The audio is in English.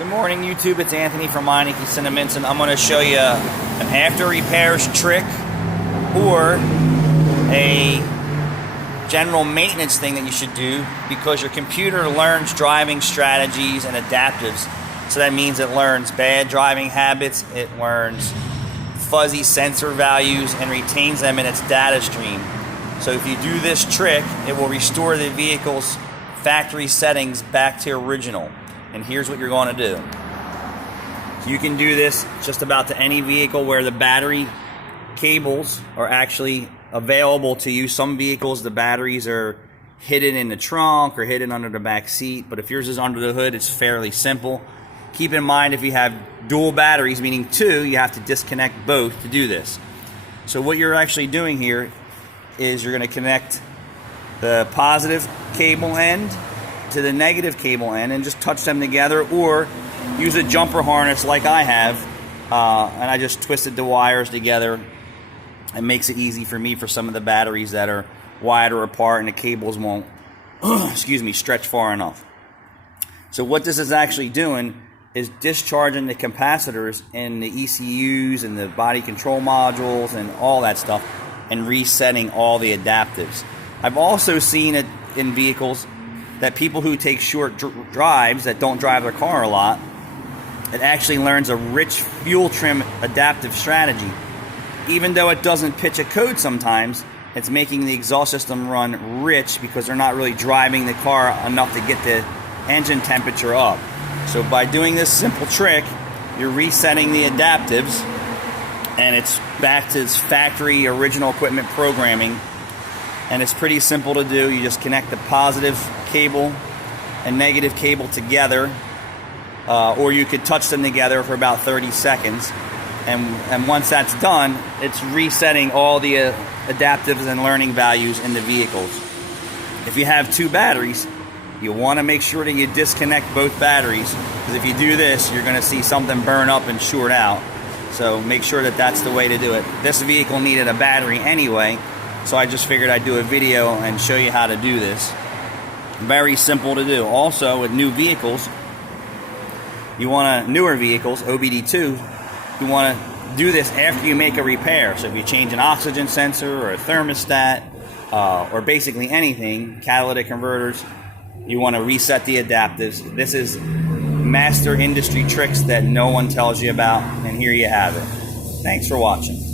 Good morning, YouTube. It's Anthony from Meineke, cinnaminson. I'm going to show you an after repairs trick or a general maintenance thing that you should do because your computer learns driving strategies and adaptives. So that means it learns bad driving habits, it learns fuzzy sensor values, and retains them in its data stream. So if you do this trick, it will restore the vehicle's factory settings back to original. And here's what you're going to do. You can do this just about to any vehicle where the battery cables are actually available to you. Some vehicles, the batteries are hidden in the trunk or hidden under the back seat, but if yours is under the hood, it's fairly simple. Keep in mind, if you have dual batteries, meaning two, you have to disconnect both to do this. So what you're actually doing here is you're going to connect the positive cable end to the negative cable end and just touch them together, or use a jumper harness like I have, and I just twisted the wires together. It makes it easy for me for some of the batteries that are wider apart and the cables won't excuse me, stretch far enough. So what this is actually doing is discharging the capacitors in the ECUs and the body control modules and all that stuff, and resetting all the adaptives. I've also seen it in vehicles that people who take short drives, that don't drive their car a lot, it actually learns a rich fuel trim adaptive strategy. Even though it doesn't pitch a code sometimes, it's making the exhaust system run rich because they're not really driving the car enough to get the engine temperature up. So by doing this simple trick, you're resetting the adaptives, and it's back to its factory original equipment programming. And it's pretty simple to do. You just connect the positive cable and negative cable together, or you could touch them together for about 30 seconds. And once that's done, it's resetting all the adaptives and learning values in the vehicles. If you have two batteries, you want to make sure that you disconnect both batteries, because if you do this, you're going to see something burn up and short out. So make sure that that's the way to do it. This vehicle needed a battery anyway, so I just figured I'd do a video and show you how to do this. Very simple to do. Also, with new vehicles, newer vehicles, OBD2, you want to do this after you make a repair. So if you change an oxygen sensor or a thermostat, or basically anything, catalytic converters, you want to reset the adaptives. This is master industry tricks that no one tells you about, and here you have it. Thanks for watching.